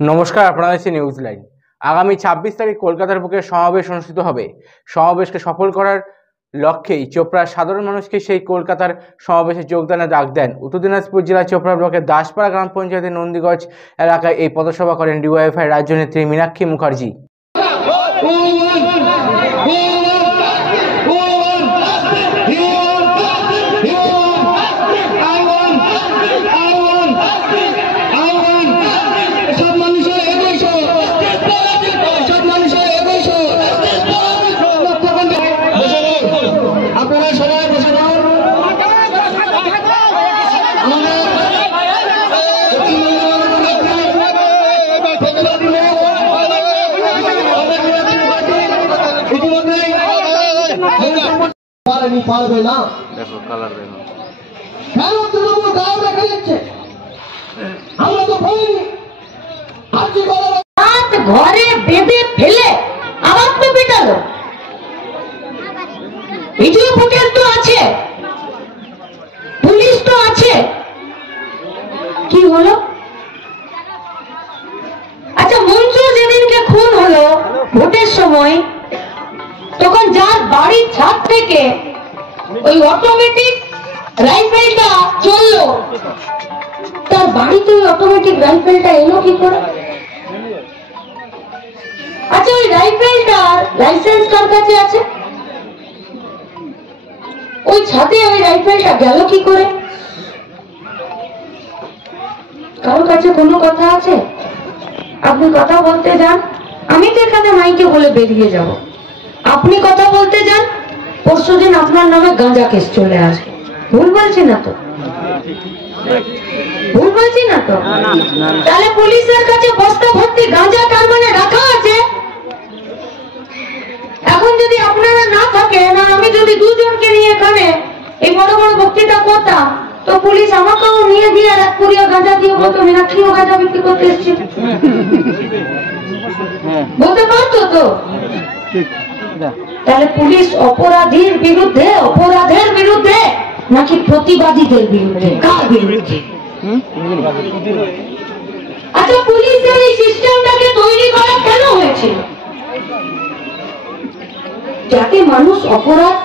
নমস্কার, আপনারা দেখছেন নিউজ লাইন। আগামী 26 তারিখ কলকাতার বুকে সমাবেশ অনুষ্ঠিত হবে। সমাবেশকে সফল করার লক্ষ্যেই চোপড়ার সাধারণ মানুষকে সেই কলকাতার সমাবেশে যোগদানের ডাক দেন। উত্তর দিনাজপুর জেলার চোপড়া ব্লকের দাসপাড়া গ্রাম পঞ্চায়েতের নন্দীগঞ্জ এলাকায় এই পথসভা করেন ডিওয়াইএফআই রাজ্য নেত্রী মীনাক্ষী মুখার্জি। পারবে না, দেখো কালার দেখো কেন তৃণমূল গায়ে রেখে দিচ্ছে। আমরা তো বলিনি ঘরে বেঁধে ফেলে আবার তো পিটালো। ভিডিও ফুটেজ তো আছে, পুলিশ তো আছে, কি হলো? আচ্ছা, মঞ্জু যেদিনকে খুন হলো ভোটের সময়, তখন যার বাড়ির ছাদ থেকে ওই অটোমেটিক রাইফেলটা চললো, তার বাড়িতে ওই অটোমেটিক রাইফেলটা এলো কি করে? আচ্ছা, ওই রাইফেলটার লাইসেন্স কার কাছে আছে? ওই ছাদে ওই রাইফেলটা গেল কি করে? কারোর কাছে কোনো কথা আছে? আপনি কথা বলতে যান, আমি তো এখানে মাইকে বলে বেরিয়ে যাব। আপনি কথা বলতে যান, পরশুদিন আপনার নামে গাঁজা কেস চলে আসবে। ভুল বলছি না তো? ভুল বলছি না তো? তাহলে পুলিশের কাছে বস্তা ভর্তি গাঁজা তার মানে রাখা আছে। এখন যদি আপনারা না থাকেন আর আমি যদি দুজনকে নিয়ে এখানে এই বড় বড় বক্তৃতা করতাম, তো পুলিশ আমাকেও নিয়ে দিয়ে রাত পুরিয়া গাঁজা দিয়ে বলতো মীনাক্ষীও গাঁজা বিক্রি করতে এসেছি, বলতে পারতো তো। তাহলে পুলিশ অপরাধীর বিরুদ্ধে, অপরাধের বিরুদ্ধে নাকি প্রতিবাদীদের বিরুদ্ধে? কার বিরুদ্ধে? আচ্ছা, পুলিশের এই সিস্টেমটাকে তৈরি করা কেন হয়েছিল? যাতে মানুষ অপরাধ